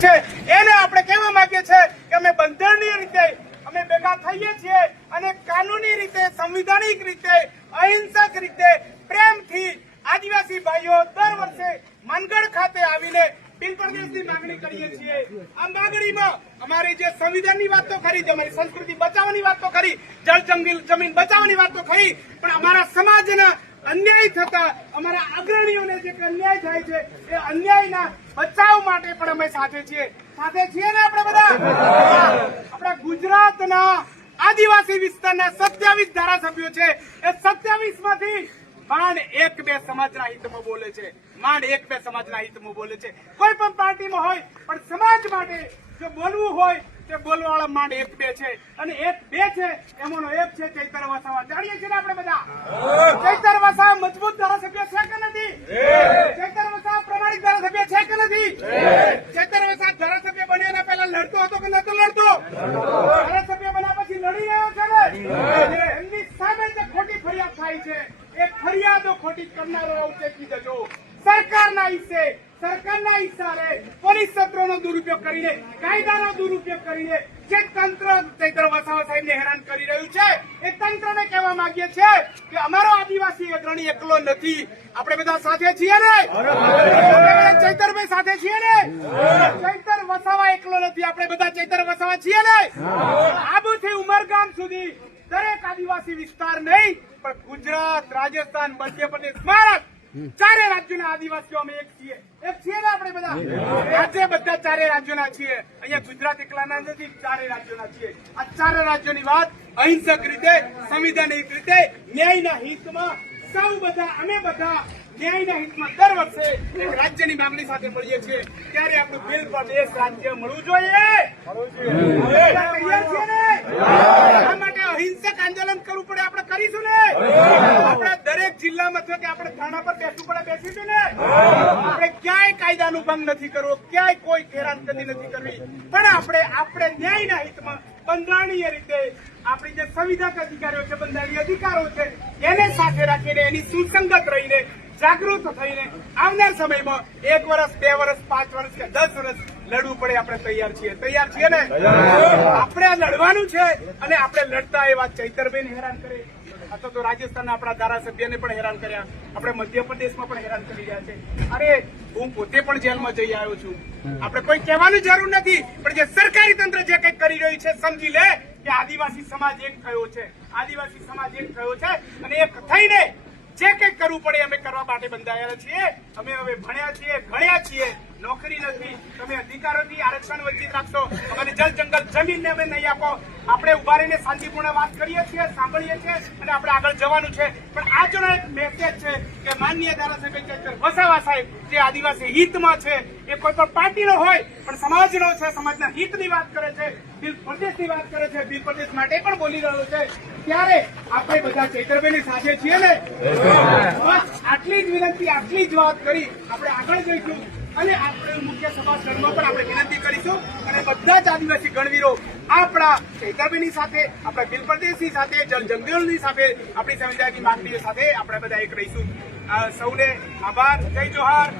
એને આપણે કહેવા માંગીએ છીએ કે અમે બંધારણીય રીતે અમે ભેગા થઈએ છીએ અને કાનૂની રીતે, સંવિધાનિક રીતે, અહિંસક રીતે, પ્રેમથી આદિવાસી ભાઈઓ દર વર્ષે માનગઢ ખાતે આવીને બિલ પ્રદેશની માંગણી કરીએ છીએ। આ માંગણીમાં અમારી જે સંવિધાનની વાત તો ખરી, અમારી સંસ્કૃતિ બચાવવાની વાત તો ખરી, જળ જમીન બચાવવાની વાત તો ખરી, પણ અમારા સમાજના અન્યાય થતા અમારા અગ્રણીઓને જે અન્યાય થાય છે એ અન્યાયના બચાવ માટે પણ અમે સાથે છીએ ને આપણે બધા। આપણા ગુજરાતના આદિવાસી વિસ્તારના 27 ધારાસભ્યો છે, એ 27 માંથી માંડ 1-2 સમાજના હિતમાં બોલે છે, માંડ 1-2 સમાજના હિતમાં બોલે છે। કોઈ પણ પાર્ટીમાં હોય પણ સમાજ માટે જો બોલવું હોય તે બોલવાળા માંડ 1-2 છે, અને 1-2 છે એમાંનો એક છે ચૈતર વસાવા। જાણીએ છીએ ને આપણે બધા, ચૈતર વસાવા મજબૂત ધારાસભ્ય છે કે નથી? ચૈતર વસાવા પ્રમાણિક ધારાસભ્ય છે કે નથી? ચૈતર વસાવા ધારાસભ્ય બન્યાના પહેલા લડતો હતો કે નતો લડતો? ધારાસભ્ય બન્યા પછી લડી રહ્યો છે ને? એમની સામે જે ખોટી ફરિયાદ થાય છે એ ફરિયાદો ખોટી કરનારો ઉચેકી દેજો। સરકારના હિસ્સે, સરકારના ઈશારે પોલીસ તંત્રનો દુરુપયોગ કરીને, કાયદાનો દુરુપયોગ કરીને જે તંત્ર ચૈતર વસાવા સાહેબને હેરાન કરી રહ્યું છે એ તંત્રને કહેવા માંગીએ છીએ કે અમારો આદિવાસી અગ્રણી એકલો નથી, આપણે બધા સાથે છીએ ને? ચૈતરભાઈ સાથે છીએ ને? ચૈતર વસાવા એકલો નથી, આપણે બધા ચૈતર વસાવા છીએ ને? આબુથી ઉમરગામ સુધી દરેક આદિવાસી વિસ્તાર નહીં પણ ગુજરાત, રાજસ્થાન, મધ્યપ્રદેશ, મહારાષ્ટ્ર, 4 રાજ્યોના આદિવાસીઓ અમે એક છીએ ને આપણે બધા? આજે બધા 4 રાજ્યોના છીએ, અહીંયા ગુજરાત એકલાના નથી, 4 રાજ્યોના છીએ। આ 4 રાજ્યોની વાત અહિંસક રીતે, સંવિધાનિક રીતે, ન્યાયના હિતમાં સૌ બધા, અમે બધા ન્યાયના હિતમાં દર વર્ષે એક રાજ્યની માંગણી સાથે મળીએ છીએ, ત્યારે આપણું બિલ પ્રદેશ રાજ્ય મળવું જોઈએ। તૈયાર છીએ ને? આ માટે અહિંસક આંદોલન કરવું પડે, આપણે કરીશું ને? આપણા દરેક જિલ્લામાં કે આપણે થાણા પર બેસવું પડે, બેસીશું ને? આપણે ક્યાંય કાયદાનું ભંગ નથી કરવો, ક્યાંય કોઈ હેરાનગતિ નથી કરવી, પણ આપણે ન્યાયના હિતમાં બંધારણીય રીતે આપણી જે સંવિધાનિક અધિકારીઓ છે, બંધારણીય અધિકારો છે, એને સાથે રાખીને, એની સુસંગત રહીને, જાગૃત થઈને આવનાર સમયમાં 1 વર્ષ, 2 વર્ષ, 5 વર્ષ કે 10 વર્ષ લડવું પડે, આપણે તૈયાર છીએ ને? આપણે આ લડવાનું છે, અને આપણે લડતા એવા ચૈતરભાઈને હેરાન કરે, અથવા તો રાજસ્થાનના આપણા ધારાસભ્યને પણ હેરાન કર્યા, આપણે મધ્યપ્રદેશમાં પણ હેરાન કરી રહ્યા છે। અરે હું પોતે પણ જેલમાં જઈ આવ્યો છું, આપણે કોઈ કહેવાની જરૂર નથી, પણ જે સરકારી તંત્ર જે કંઈક કરી રહ્યું છે સમજી લે કે આદિવાસી સમાજ એક થયો છે, આદિવાસી સમાજ એક થયો છે, અને એક થઈને જે કંઈક કરવું પડે અમે કરવા માટે બંધાયેલા છીએ। અમે હવે ભણ્યા છીએ, ગણ્યા છીએ, નોકરી નથી, તમે અધિકારોથી આરક્ષણ વંચિત રાખશો, અમારી જળ જંગલ જમીનને અમે નહીં આપો, આપણે ઉભા રહીને શાંતિપૂર્ણ વાત કરીએ છીએ, સાંભળીએ છીએ, અને આપણે આગળ જવાનું છે। પણ આજનો એક મેસેજ છે કે માનનીય ધારાસભ્ય ચૈતર વસાવા સાહેબ જે આદિવાસી હિતમાં છે, એ કોઈ પણ પાર્ટીનો હોય પણ સમાજનો છે, સમાજના હિતની વાત કરે છે, બિલ પ્રદેશની વાત કરે છે, બિલ પ્રદેશ માટે પણ બોલી રહ્યો છે, ત્યારે આપણે બધા ચૈતરભાઈની સાથે છીએ ને? આટલી જ વિનંતી, આટલી જ વાત કરી આપણે આગળ જઈશું, અને આપણે મુખ્ય સભાસદમાં પણ આપણે વિનંતી કરીશું, અને બધા જ આદિવાસી ગણવીરો આપણા ચૈતરભાઈની સાથે, આપણા બિલ પ્રદેશની સાથે, જળ જંગલની સાથે, આપણી સંવિધાનની માંગણીઓ સાથે આપણે બધા એક રહીશું। સૌને આભાર, જય જોહાર।